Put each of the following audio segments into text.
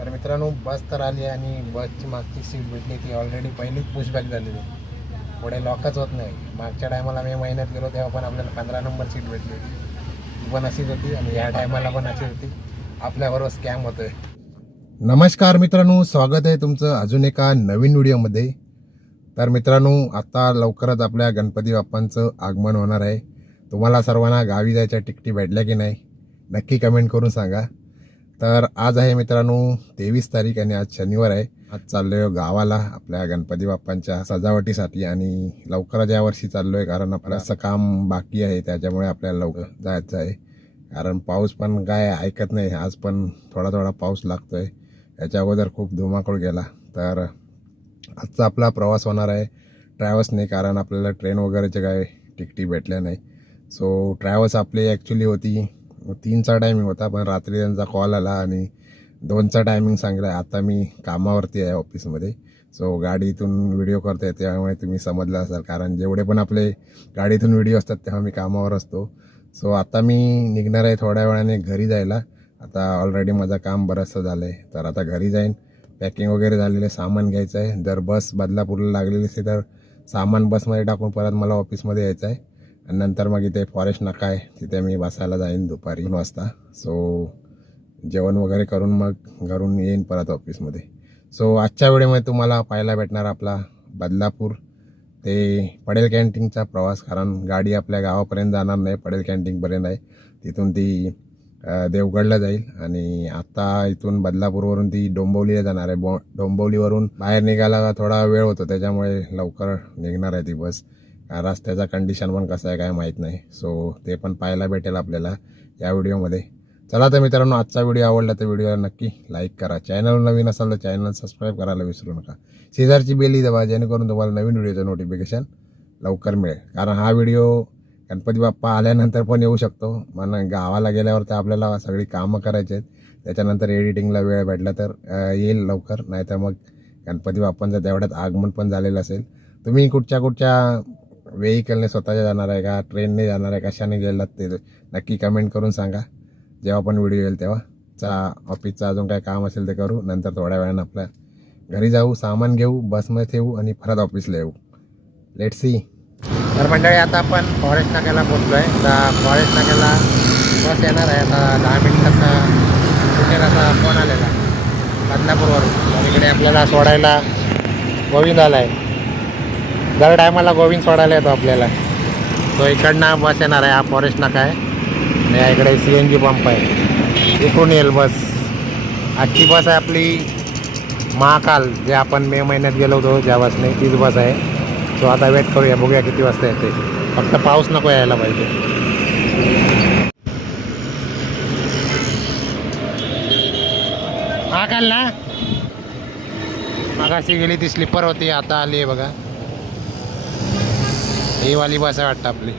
तर मित्रांनो बस तर आली आणि बसची मागची सीट भेटली ती ऑलरेडी पहिलीच पुशबॅक झालेली पुढे लॉकच होत नाही. मागच्या टायमाला मे महिन्यात गेलो तेव्हा पण आपल्याला पंधरा नंबर सीट भेटली होती. ती पण अशीच होती आणि या टायमाला पण अशी होती. आपल्याबरोबर स्कॅम होतोय. नमस्कार मित्रांनो स्वागत आहे तुमचं अजून एका नवीन व्हिडिओमध्ये तर मित्रांनो आत्ता लवकरच आपल्या गणपती बाप्पांचं आगमन होणार आहे. तुम्हाला सर्वांना गावी जायच्या तिकटी भेटल्या की नाही नक्की कमेंट करून सांगा. तर आज आहे मित्रांनो तेवीस तारीख आणि आज शनिवार आहे. आज चाललोय गावाला आपल्या गणपती बाप्पांच्या सजावटीसाठी आणि लवकरच या वर्षी चाललोय कारण आपलं असं काम बाकी आहे त्याच्यामुळे आपल्याला लवकर जायचं आहे. कारण पाऊस पण काय ऐकत नाही आज पण थोडा थोडा पाऊस लागतोय. याच्या अगोदर खूप धुमाकूळ गेला. तर आजचा आपला प्रवास होणार आहे ट्रॅव्हल्सने कारण आपल्याला ट्रेन वगैरेचे काय तिकटी भेटल्या नाही. सो ट्रॅव्हल्स आपली ॲक्च्युली होती तीनचा टायमिंग होता पण रात्री त्यांचा कॉल आला आणि दोनचा टायमिंग सांगितला आता मी कामावरती आहे ऑफिसमध्ये सो गाडीतून व्हिडिओ करते त्यामुळे तुम्ही समजला असाल. कारण जेवढे पण आपले गाडीतून व्हिडिओ असतात तेव्हा मी कामावर असतो. सो आता मी निघणार आहे थोड्या वेळाने घरी जायला. आता ऑलरेडी माझं काम बरंचसं झालं आहे तर आता घरी जाईन. पॅकिंग वगैरे झालेलं आहे सामान घ्यायचं आहे. जर बस बदलापूरला लागलेली असेल तर सामान बसमध्ये टाकून परत मला ऑफिसमध्ये यायचं आहे. नंतर मग इथे फॉरेस्ट नका आहे. तिथे मी बसायला जाईन दुपारी दोन वाजता. सो जेवण वगैरे करून मग घरून येईन परत ऑफिसमध्ये सो आजच्या वेळेमध्ये तुम्हाला पाहायला भेटणार आपला बदलापूर. ते पडेल कॅन्टीनचा प्रवास कारण गाडी आपल्या गावापर्यंत जाणार नाही पडेल कॅन्टीनपर्यंत आहे. तिथून ती देवगडला जाईल आणि आता इथून बदलापूरवरून ती डोंबवलीला जाणार आहे. बॉ डोंबवलीवरून बाहेर निघायला थोडा वेळ होतो त्याच्यामुळे लवकर निघणार आहे ती बस. रस्त्याचा कंडिशन पण कसं आहे काय माहीत नाही. सो ते पण पाहायला भेटेल आपल्याला या व्हिडिओमध्ये चला तर मित्रांनो आजचा व्हिडिओ आवडला तर व्हिडिओला नक्की लाईक करा. चॅनल नवीन असाल तर चॅनल सबस्क्राईब करायला विसरू नका. शेजारची बेली दबा जेणेकरून तुम्हाला नवीन व्हिडिओचं नोटिफिकेशन लवकर मिळेल. कारण हा व्हिडिओ गणपती बाप्पा आल्यानंतर पण येऊ शकतो. मन गावाला गेल्यावर तर आपल्याला सगळी कामं करायची आहेत. त्याच्यानंतर एडिटिंगला वेळ भेटला तर येईल लवकर. नाहीतर मग गणपती बाप्पांचं तेवढ्यात आगमन पण झालेलं असेल. तुम्ही कुठच्या कुठच्या व्हेकलने स्वतःच्या जाणार आहे का? ट्रेनने जाणार आहे कशाने गेलात ते नक्की कमेंट करून सांगा. जेव्हा पण व्हिडिओ येईल तेव्हा. चा ऑफिसचं अजून काय काम असेल ते करू. नंतर थोड्या वेळानं आपल्या घरी जाऊ सामान घेऊ बसमध्ये ठेवू आणि परत ऑफिसला येऊ. लेट सी तर मंडळी आता आपण फॉरेस्ट नाक्याला पोचलो आहे तर फॉरेस्ट नाक्याला बस येणार आहे. आता दहा मिनिटाचा कुठे फोन आलेला. बदलापूरवरून इकडे आपल्याला सोडायला गोविंद आला आहे दर टायमाला गोविंद सोडायला येतो आपल्याला. तो इकडनं बस येणार आहे हा फॉरेस्ट नाका आहे. आणि या इकडे सी एन जी पंप आहे. इकडून येईल बस. आजची बस आहे आपली महाकाल जे आपण मे महिन्यात गेलो होतो ज्या बसने तीच बस आहे. सो आता वेट करूया बघूया किती वाजता येते. फक्त पाऊस नको यायला पाहिजे. महाकाल ना? मागाशी गेली ती स्लीपर होती आता आली आहे बघा. ही वाली बस आहे वाटतं आपली.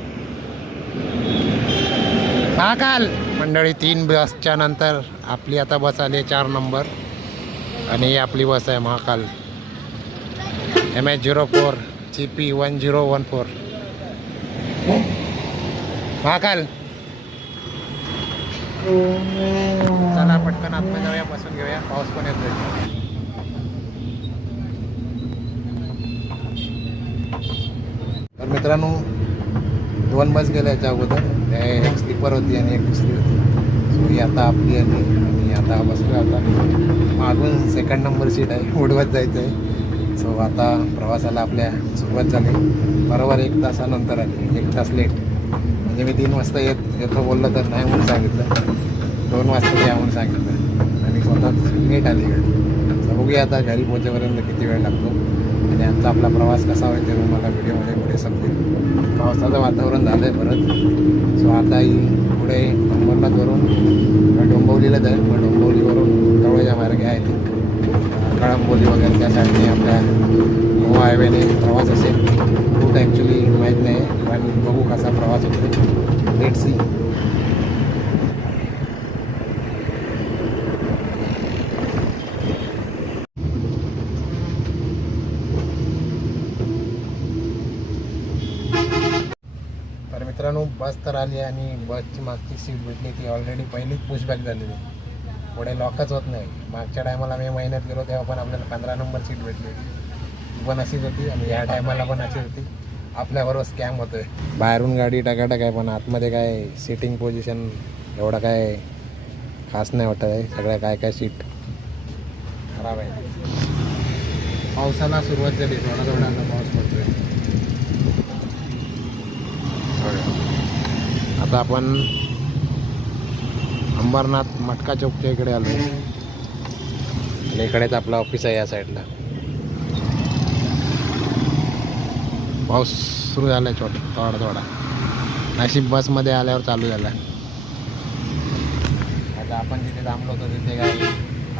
महाकाल मंडळी तीन बसच्या नंतर आपली आता बस आली आहे चार नंबर. आणि ही आपली बस आहे Mahakal. M H zero four C P one zero one four Mahakal. चला पटकन आतमध्ये जाऊया बसून घेऊया. पाऊस पण येतोय. तर मित्रांनो दोन बस गेल्या याच्या अगोदर. त्या एक स्लीपर होती आणि एक दुसरी होती. सो ही आता आपली आली आणि आता बसलो आता. मागून सेकंड नंबर सीट आहे. उडवत जायचं आहे सो आता प्रवासाला आपल्या सुरुवात झाली. बरोबर एक तासानंतर आली. एक तास लेट म्हणजे मी तीन वाजता येत येतो बोललो तर नाही म्हणून सांगितलं. दोन वाजता या म्हणून सांगितलं. आणि स्वतःच लेट आली. गाडी तर बघूया आता घरी पोहोचेपर्यंत किती वेळ लागतो. आणि आमचा आपला प्रवास कसा होईल ते मला व्हिडिओमध्ये पुढे समजेल. पावसाचं वातावरण झालं आहे परत सो आता ही पुढे डोंबरलाच वरून डोंबवलीला जाईल मग डोंबवलीवरून जवळच्या मार्गे आहे ती. कळंबोली वगैरे त्या साईडने आपल्या गोवा हायवेने प्रवास असेल. रूट ॲक्च्युली माहीत नाही पण बघू कसा प्रवास होतो. लेट सी तर मित्रांनो बस तर आली आणि बसची मागची सीट भेटली ती ऑलरेडी पहिलीच पुशबॅक झालेली. पुढे लॉकच होत नाही. मागच्या टायमाला मे महिन्यात गेलो तेव्हा पण आपल्याला पंधरा नंबर सीट भेटली होती. ती पण अशीच होती आणि या टायमाला पण अशीच होती. आपल्याबरोबर स्कॅम होतोय. बाहेरून गाडी टाकाटाक आहे पण आतमध्ये काय सिटिंग पोझिशन एवढं काय खास नाही वाटत आहे. सगळ्या काय काय सीट खराब आहे. पावसाला सुरुवात झाली थोडा थोडा पाऊस पडतोय. आता आपण अंबरनाथ मटका चौकच्या इकडे आलो. आणि इकडेच आपलं ऑफिस आहे या साईडला पाऊस सुरू झाला आहे छोट थोडा थोडा नाशिक बसमध्ये आल्यावर चालू झाला. आता आपण जिथे थांबलो होतो तिथे काही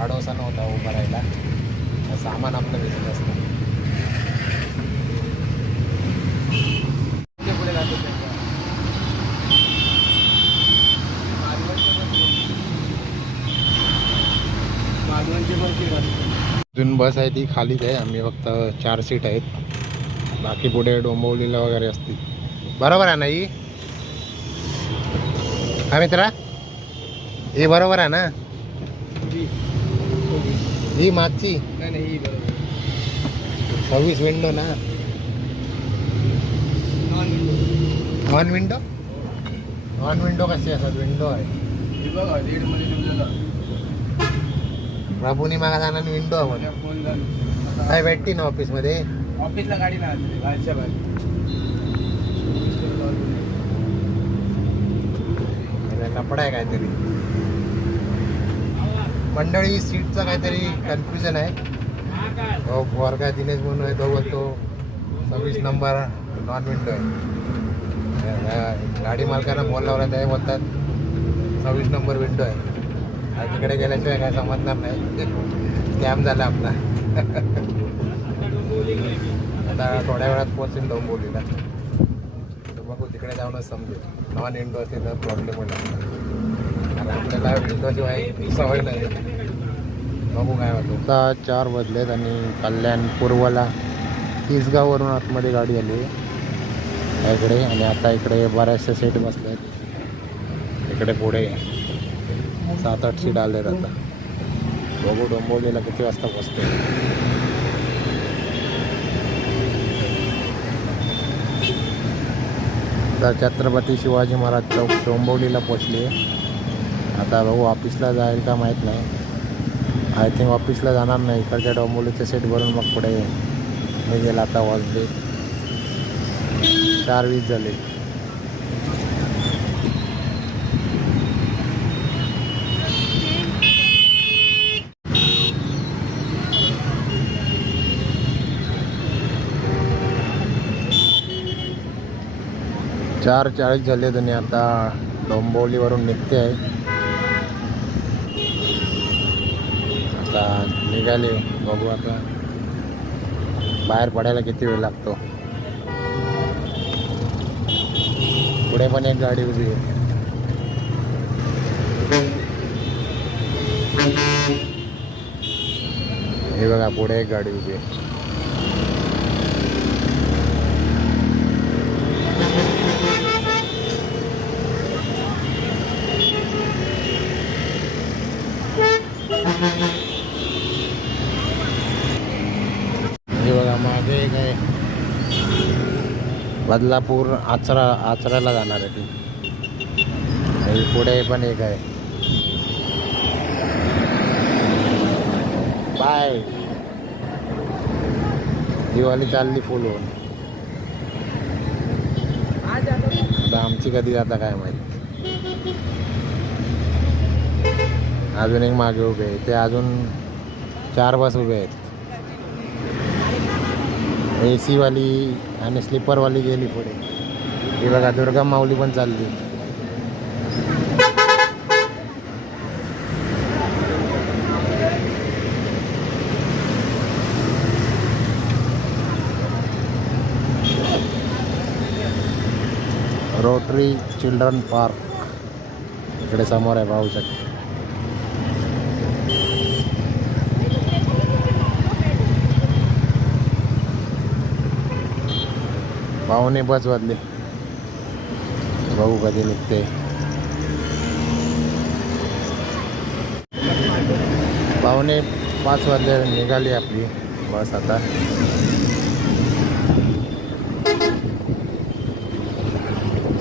आडोसा नव्हता उभा राहिला सामान आपलं दिसत असतं इथून बस आहे ती खालीच आहे. आम्ही फक्त चार सीट आहेत. बाकी पुढे डोंबिवलीला वगैरे असतील. बरोबर आहे ना ही? हा मित्रा? ही बरोबर आहे ना? ही मागची? सव्वीस विंडो ना? नॉन विंडो नॉन विंडो कशी असतात विंडो आहे. प्रभूनी मागा जाणार विंडो म्हणून काय भेटती ना ऑफिसमध्ये ऑफिसला गाडी ना बाहेरच्या बाहेर. लपडा आहे काहीतरी. मंडळी सीटचं काहीतरी कन्फ्युजन आहे. तो वर्गा दिनेश म्हणून आहे तो. बोलतो सव्वीस नंबर नॉन विंडो आहे. गाडी मालकांना फोन लावला ते बोलतात सव्वीस नंबर विंडो आहे. तिकडे गेल्याशिवाय काय समजणार नाही. स्कॅम झाला आपला. आता थोड्या वेळात पोचेल डोंबोलीला तर बघू तिकडे जाऊनच समजेल नॉन इंडो असेल तर प्रॉब्लेम होणार. कारण आपल्याला विंडोशिवाय सवय नाही. बघू काय होतं. आता चार बदलेत आणि कल्याण पूर्वला तिसगाववरून आतमध्ये गाडी आली. इकडे आणि आता इकडे बऱ्याचशा सीट बसल्यात. इकडे पुढे. सात आठ सीट आले आता बघू डोंबिवलीला किती वाजता पोचते तर छत्रपती शिवाजी महाराज चौक डोंबवलीला पोचली आता बघू ऑफिसला जाईल का माहीत नाही. आय थिंक ऑफिसला जाणार नाही. इकडच्या डोंबिवलीचे सेट भरून मग पुढे गेला आता वाजले चार वीस झाले. चार चाळीस झाले आणि आता डोंबोलीवरून निघते. आहे आता निघाले बघू आता. बाहेर पडायला किती वेळ लागतो. पुढे पण एक गाडी उभी आहे. हे बघा पुढे एक गाडी उभी आहे हे बघा मागे एक आहे बदलापूर आचरा आचऱ्याला जाणार आहे ती. पुढे पण एक आहे. बाय. दिवाळी चालली फुल होऊन आता आमची कधी जाता काय माहीत. अजून एक मागे उभे आहे. ते अजून चार बस उभे आहेत. ए सीवाली आणि स्लीपरवाली गेली पुढे. ही बघा दुर्गा माऊली पण चालली. Rotary children park. इकडे समोर आहे पाहू शकता. पाहुणे बस वाजले. बघू कधी निघते? पाहुणे पाच वाजले निघाली आपली बस आता.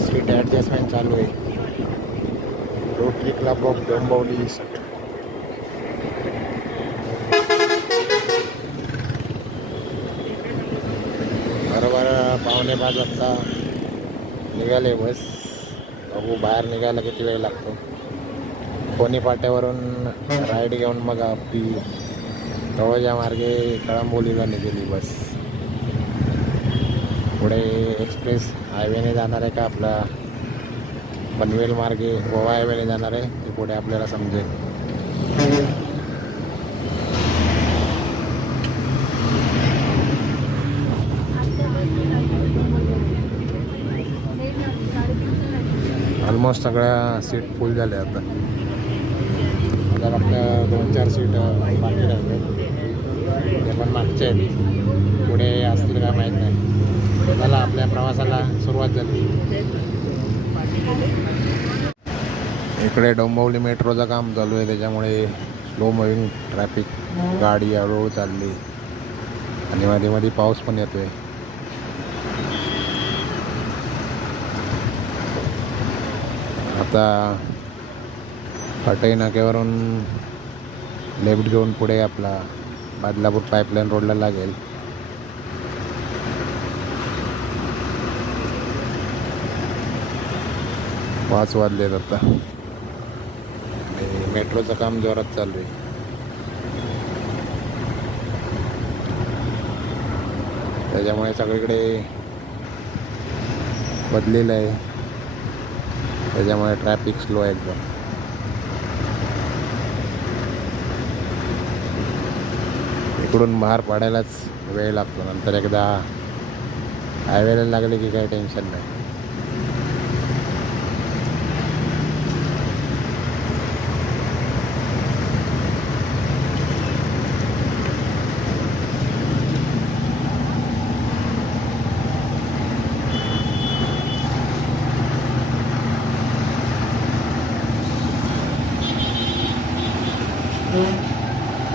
सीट ॲडजस्टमेंट चालू आहे. रोटरी क्लब ऑफ डोंबवली बरोबर पावणे पाच वाजता निघाले बस. बघू बाहेर निघायला किती वेळ लागतो. कोणी पाट्यावरून राईड घेऊन मग आपली. जवळच्या मार्गे कळंबोलीला निघाली बस. पुढे एक्सप्रेस हायवेने जाणार आहे का आपला? पनवेल मार्गे गोवा हायवेने जाणार आहे ते पुढे आपल्याला समजेल. ऑलमोस्ट सगळ्या सीट फुल झाल्या आता. तर आपल्या दोन चार सीट बाकी राहतात ते पण मागचे आहेत. पुढे असतील काय माहीत नाही. त्याला आपल्या प्रवासाला सुरुवात झाली. इकडे डोंबवली मेट्रोचं काम चालू आहे त्याच्यामुळे स्लो मुव्हिंग ट्रॅफिक गाडी हळूहळू चालली. आणि मध्ये मध्ये पाऊस पण येतोय. आता फाटई नाक्यावरून लेफ्ट घेऊन पुढे आपला बादलापूर पाईपलाईन रोडला लागेल. पाच वाजलेत आता. आणि मेट्रोचं काम जोरात चालू आहे. त्याच्यामुळे सगळीकडे बदलेलं आहे. त्याच्यामुळे ट्रॅफिक स्लो आहे एकदम. इकडून बाहेर पडायलाच वेळ लागतो. नंतर एकदा हायवेला लागले की काही टेन्शन नाही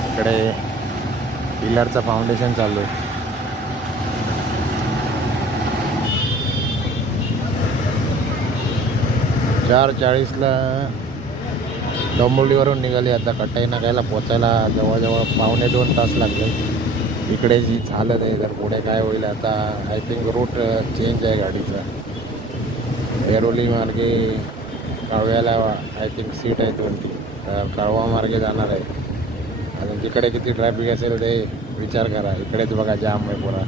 इकडे पिलरचं फाउंडेशन चालू आहे. चार चाळीसला डोंबोलीवरून निघाली आता कटाई नाकायला पोचायला जवळजवळ पावणे दोन तास लागले. इकडे जी झालं नाही तर पुढे काय होईल आता आय थिंक रूट चेंज आहे गाडीचा. एरोली मार्गे कावळ्याला आय थिंक सीट आहे दोन ती तर काळवा मार्गे जाणार आहे. आणि तिकडे किती ट्रॅफिक असेल ते विचार करा. इकडेच बघा जाम आहे पुरा.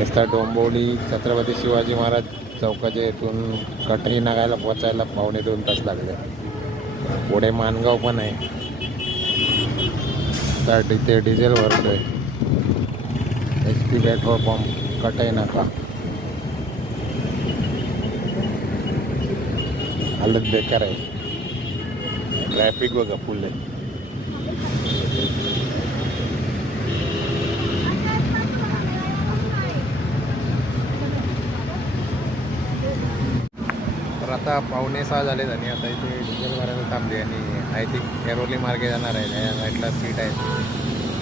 रस्ता डोंबवली छत्रपती शिवाजी महाराज चौकाच्या इथून कटरी नागायला पोचायला पावणे दोन तास लागले. पुढे मानगाव पण आहे. तर तिथे डिझेल भरतोय. एच पी पेट्रोल पंप कटई नाका. हालत बेकार आहे. ट्रॅफिक बघा फुल आहे. तर आता पावणे सहा झाले आणि आता इथे डिझेल भरायला थांबले आणि आय थिंक एरोली मार्गे जाणार आहे. या साईडला सीट आहे.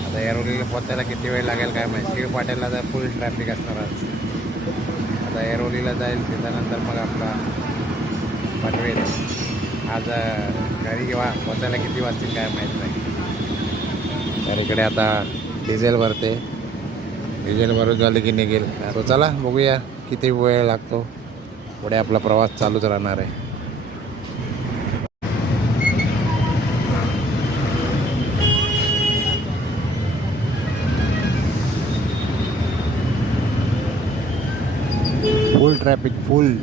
आता एरोलीला पोचायला किती वेळ लागेल काय माहिती. शिळ पाट्याला तर फुल ट्रॅफिक असणार आज. आता एरोलीला जाईल त्याच्यानंतर मग आपला पनवेल. आज घरी किंवा पोचायला किती वाजतील काय माहीत नाही. तर इकडे आता डिझेल भरते. डिझेल भरून झाले की निघेल. तो चला बघूया किती वेळ लागतो. पुढे आपला प्रवास चालूच राहणार आहे. फुल ट्रॅफिक फुल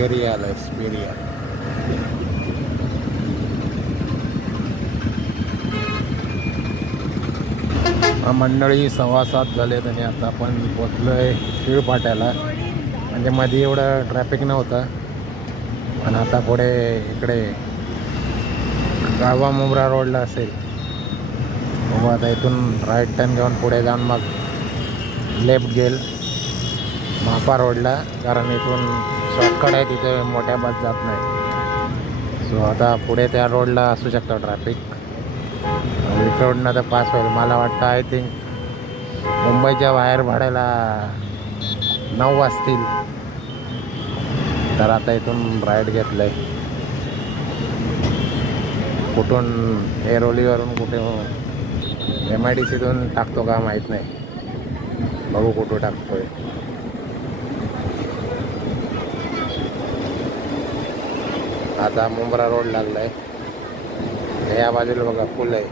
एक्सपेरिया आला एक्सपेरिया मंडळी सव्वा सात झाले आणि आता आपण पोचलो आहे शिळपाट्याला म्हणजे मध्ये एवढं ट्रॅफिक नव्हतं. पण आता पुढे इकडे गावा मुंब्रा रोडला असेल. मग आता इथून राईट टर्न घेऊन पुढे जाऊन मग लेफ्ट गेल. मापा रोडला कारण इथून शॉर्टकट आहे तिथे मोठ्या बस जात नाही सो आता पुढे त्या रोडला असू शकतं ट्रॅफिक विक रोडनं तर पास होईल. मला वाटतं आय थिंक मुंबईच्या बाहेर भाड्याला नऊ वाजतील. तर आता इथून राईड घेतलं आहे कुठून एरोलीवरून कुठे एम आय डी सीतून टाकतो का माहीत नाही. बघू कुठं टाकतोय. आता मुंब्रा रोड लागला आहे या बाजूला बघा फुल आहे.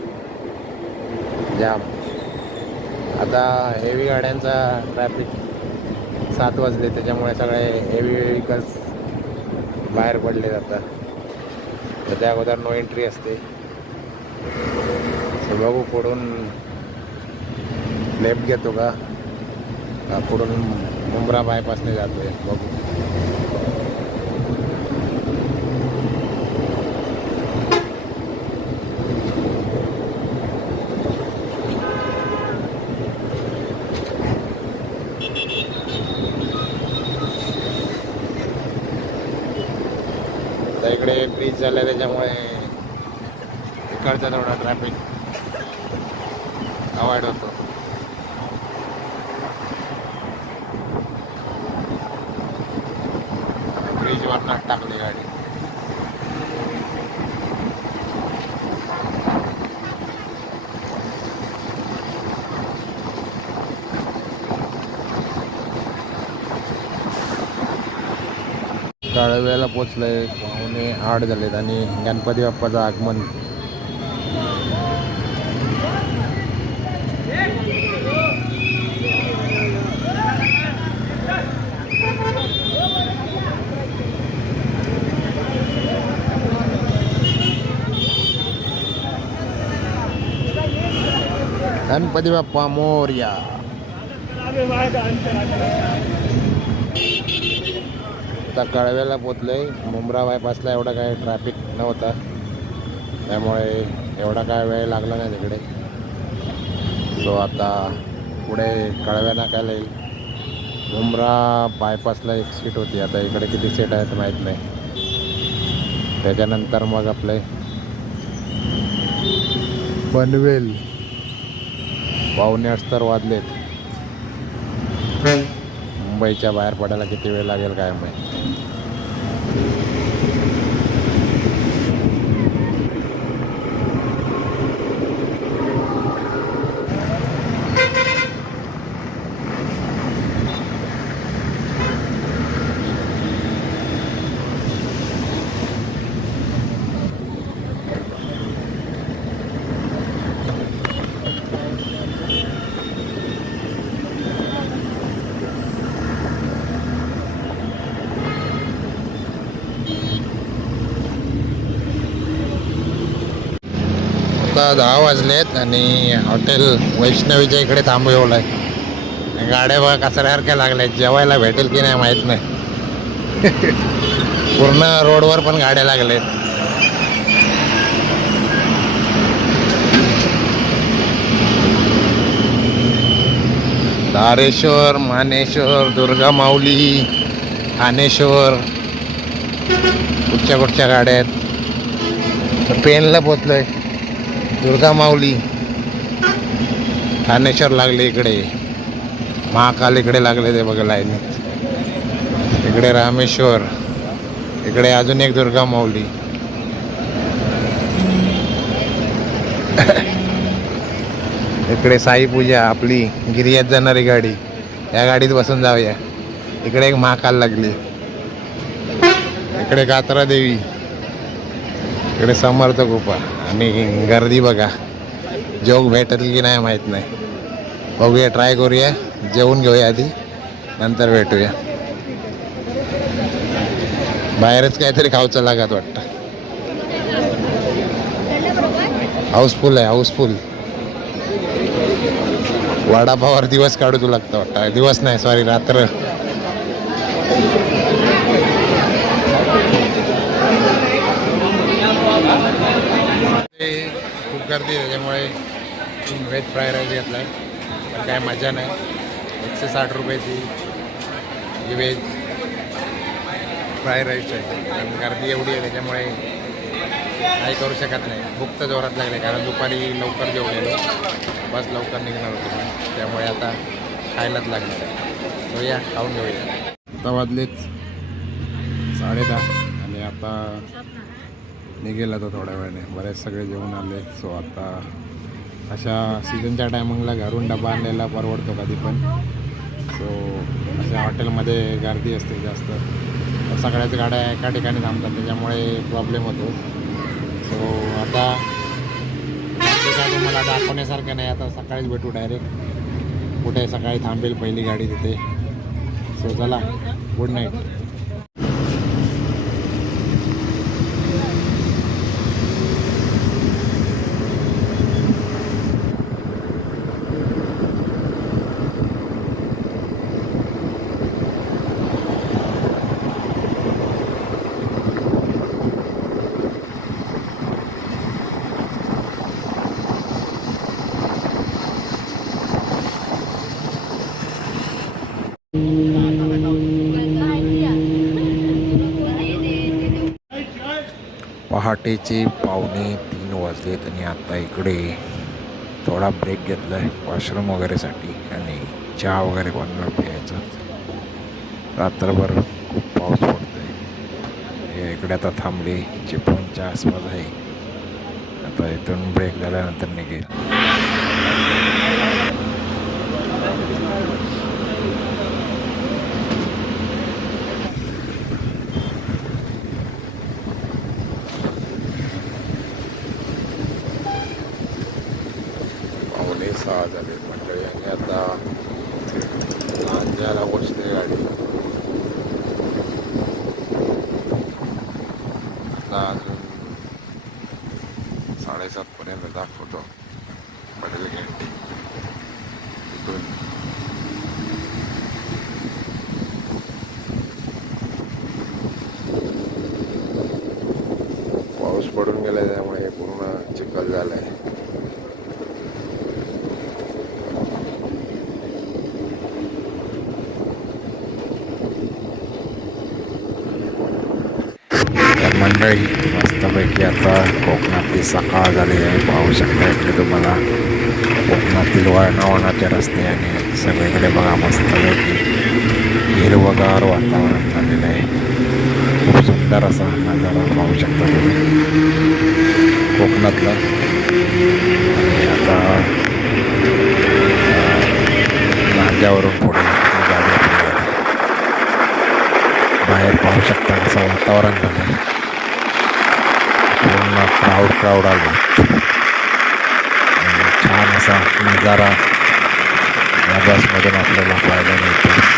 जाम. आता हेवी गाड्यांचा ट्रॅफिक सात वाजले त्याच्यामुळे सगळे हेवी व्हेकल्स बाहेर पडले जातात. तर त्या अगोदर नो एंट्री असते. बघू पुढून लेफ्ट घेतो का? का पुढून मुंब्रा बायपासने जातोय? बघू आता इकडे झालं त्याच्यामुळे इकडचा थोडा ट्रॅफिक अवॉइड होतो. ब्रिजवरनं टाकली गाडी. काळव्याला पोचलंय पाहुणे आठ झालेत आणि गणपती बाप्पाचं आगमन. गणपती बाप्पा मोर्या. आता कळव्याला पोचलोय. मुंब्रा बायपासला एवढा काय ट्रॅफिक नव्हता. त्यामुळे एवढा काय वेळ लागला नाही तिकडे. सो आता पुढे कळव्या नाकायला येईल मुंब्रा बायपासला एक सीट होती. आता इकडे किती सीट आहेत माहीत नाही. त्याच्यानंतर मग आपले पनवेल. पावणे तर वाजलेत. मुंबईच्या बाहेर पडायला किती वेळ लागेल काय माहिती. आता दहा वाजलेत आणि हॉटेल वैष्णवीच्या इकडे थांबवलं आहे गाड्या बघा कचऱ्यासारख्या आहेत जेवायला भेटेल की नाही माहीत नाही. पूर्ण रोडवर पण गाड्या लागल्यात. धारेश्वर मानेश्वर दुर्गा माऊली ठाणेश्वर कुठच्या कुठच्या गाड्या आहेत? पेनला पोचलोय. दुर्गा माऊली. ठाणेश्वर लागले इकडे. महाकाल इकडे लागले ते बघा लाईनीत इकडे रामेश्वर. इकडे अजून एक दुर्गा माऊली. इकडे साई पूजा आपली गिर्यात जाणारी गाडी. या गाडीत बसून जाऊया. इकडे एक महाकाल लागली. इकडे कात्रा देवी इकडे समर्थ गुफा. आणि गर्दी बघा. जेव भेटेल की नाही माहीत नाही. बघूया ट्राय करूया. जेवून घेऊया आधी. नंतर भेटूया. बाहेरच काहीतरी खाऊचं लागत वाटतं. हाऊसफुल आहे हाऊसफुल वडापावर दिवस काढू तू लागतं वाटतं? दिवस नाही सॉरी रात्र ते खूप गर्दी त्याच्यामुळे व्हेज फ्राय राईस घेतला आहे. पण काय मजा नाही. एकशे साठ रुपयाची ही व्हेज फ्राय राईस आहे. कारण गर्दी एवढी आहे त्याच्यामुळे काही करू शकत नाही. भूक तर जोरात लागले कारण दुपारी लवकर जेवलेलो. बस लवकर निघणार होती त्यामुळे आता खायलाच लागणार आहे. तो या खाऊन घेऊया. आता वाजलेच साडे दहा आणि आता निघेल आता थोड्या वेळाने. बरेच सगळे जेवण आले. सो आता अशा सीझनच्या टायमिंगला घरून डबा आणलेला परवडतो कधी पण. सो अशा हॉटेलमध्ये गर्दी असते जास्त. सगळ्याच गाड्या एका ठिकाणी थांबतात त्याच्यामुळे प्रॉब्लेम होतो. सो आता काय तुम्हाला दाखवण्यासारखं नाही. आता सकाळीच भेटू डायरेक्ट कुठे सकाळी थांबेल पहिली गाडी तिथे. सो चला गुड नाईट पहाटेचे पावणे तीन वाजलेत आणि आता इकडे थोडा ब्रेक घेतला आहे वॉशरूम वगैरेसाठी आणि चहा वगैरे कोणाला प्यायचं. रात्रभर खूप पाऊस पडतो आहे इकडे आता थांबले. चिपळूणच्या आसपास आहे. आता इथून ब्रेक झाल्यानंतर निघेल पावणे सहा झाले मंडळी आणि आता लांजाला पोचते गाडी आता अजून साडेसातपर्यंत दाखवतो पडेल घंटे तिथून पाऊस पडून गेला त्यामुळे पूर्ण चिखल झालं आहे मंडळी मस्तपैकी आता कोकणातली सकाळ झाली आहे. पाहू शकता इकडे तुम्हाला कोकणातील वळणावळणाचे रस्ते आणि सगळीकडे बघा मस्तपैकी हिरवगार वातावरण. सुंदर असा नजारा पाहू शकता तुम्ही. कोकणातला. आणि आता अं, पुढे गाडी बाहेर पाहू शकता असं वातावरण झालं पूर्ण क्राऊड क्राऊड आलं. छान असा नजारा या बसमधून आपल्याला पाहायला मिळतो.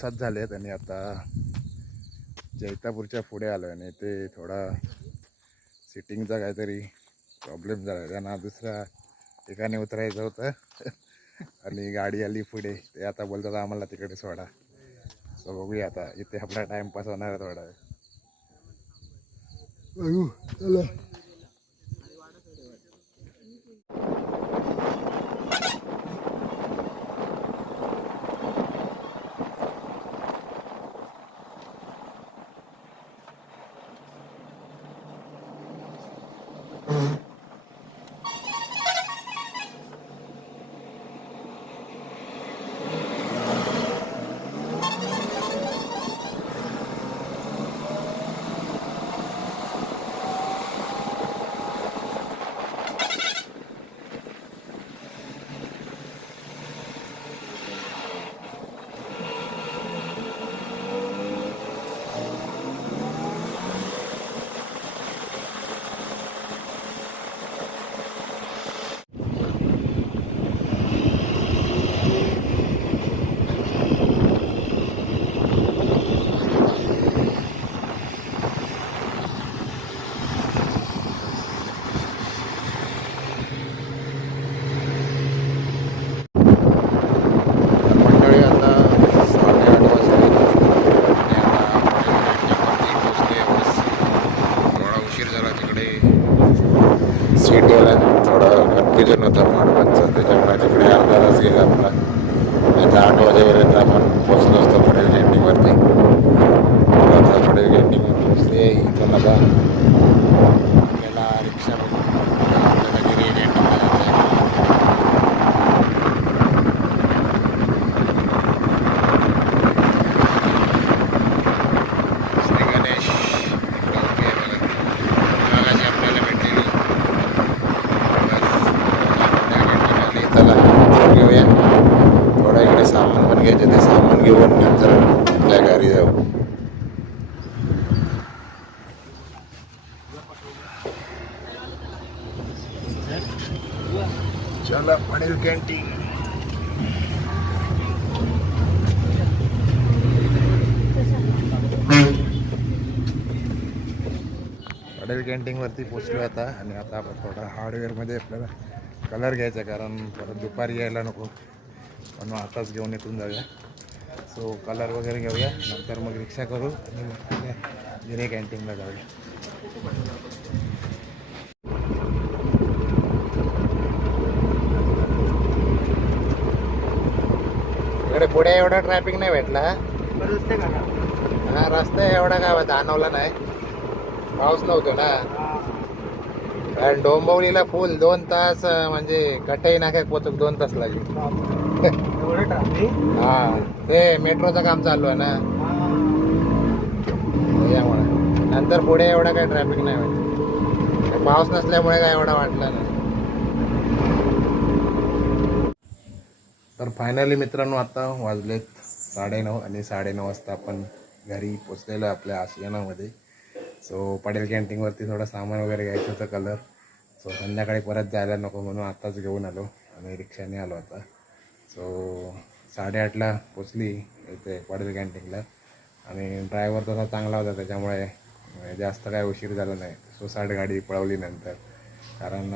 साडेसात आहेत आणि आता जैतापूरच्या पुढे आलो आहे आणि ते थोडा सिटिंगचा काहीतरी प्रॉब्लेम झाला त्यांना दुसऱ्या ठिकाणी उतरायचं होतं. आणि गाडी आली पुढे. ते आता बोलतात आम्हाला तिकडे सोडा. सो बघूया आता. इथे आपला टाइमपास होणार आहे थोडा. वेळ. बघू चला. घेऊन नंतर आपल्या घरी जाऊ. चला पनीर कॅन्टीन पडेल कॅन्टीनवरती पोचलो आता आणि आता आपण थोडा हार्डवेअरमध्ये आपल्याला कलर घ्यायचा कारण परत दुपारी यायला नको. म्हणून आताच घेऊन इथून जाऊया. सो कलर वगैरे घेऊया नंतर मग रिक्षा करू आणि मग आपल्या कॅन्टीनला जाऊया. इकडे पुढे एवढा ट्रॅफिक नाही भेटला हा? रस्ता एवढा काय जाणवला नाही. पाऊस नव्हतो ना. कारण डोंबवलीला फुल दोन तास म्हणजे कटई नाक्यात पोचक दोन तास लागले. हा. ते मेट्रोचं काम चालू आहे ना. यामुळे. नंतर पुढे एवढा काही ट्रॅफिक नाही वाटत पाऊस नसल्यामुळे काय एवढा वाटला नाही. तर फायनली मित्रांनो आता वाजलेत साडेनऊ आणि साडेनऊ वाजता आपण घरी पोचलेलो आपल्या आशियानामध्ये. सो पडेल कॅन्टीनवरती थोडं सामान वगैरे घ्यायचं होतं कलर सो संध्याकाळी परत जायला नको म्हणून आत्ताच घेऊन आलो आणि रिक्षाने आलो आता. सो साडेआठला पोचली इथे पाडवी कॅन्टीनला. आणि ड्रायव्हर तसा चांगला होता त्याच्यामुळे जास्त काय उशीर झाला नाही. सोसाट गाडी पळवली नंतर. कारण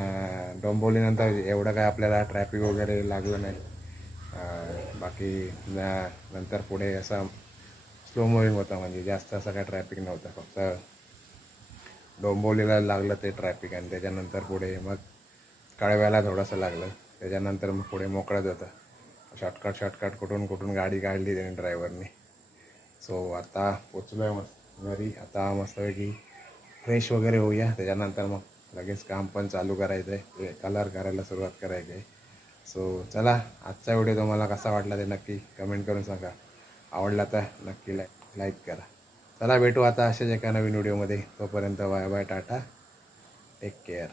डोंबवलीनंतर एवढं काय आपल्याला ट्रॅफिक वगैरे लागलं नाही. बाकी नंतर पुढे असा स्लो मुव्हिंग होता म्हणजे जास्त असं काय ट्रॅफिक नव्हतं. फक्त डोंबवलीला लागलं ते ट्रॅफिक आणि त्याच्यानंतर पुढे मग कळव्याला थोडंसं लागलं. त्याच्यानंतर मग पुढे मोकळत होतं. शॉर्टकट शॉर्टकट कुठून कुठून गाडी काढली त्याने ड्रायव्हरने सो आता पोचलो आहे मस्त घरी. आता मस्तपैकी फ्रेश वगैरे होऊया. त्याच्यानंतर मग लगेच काम पण चालू करायचं आहे कलर करायला सुरुवात करायची आहे सो चला आजचा व्हिडिओ तुम्हाला कसा वाटला ते नक्की कमेंट करून सांगा. आवडला तर नक्की लाईक लाईक करा. चला भेटू आता अशाच एका नवीन व्हिडिओमध्ये तोपर्यंत bye bye tata. Take care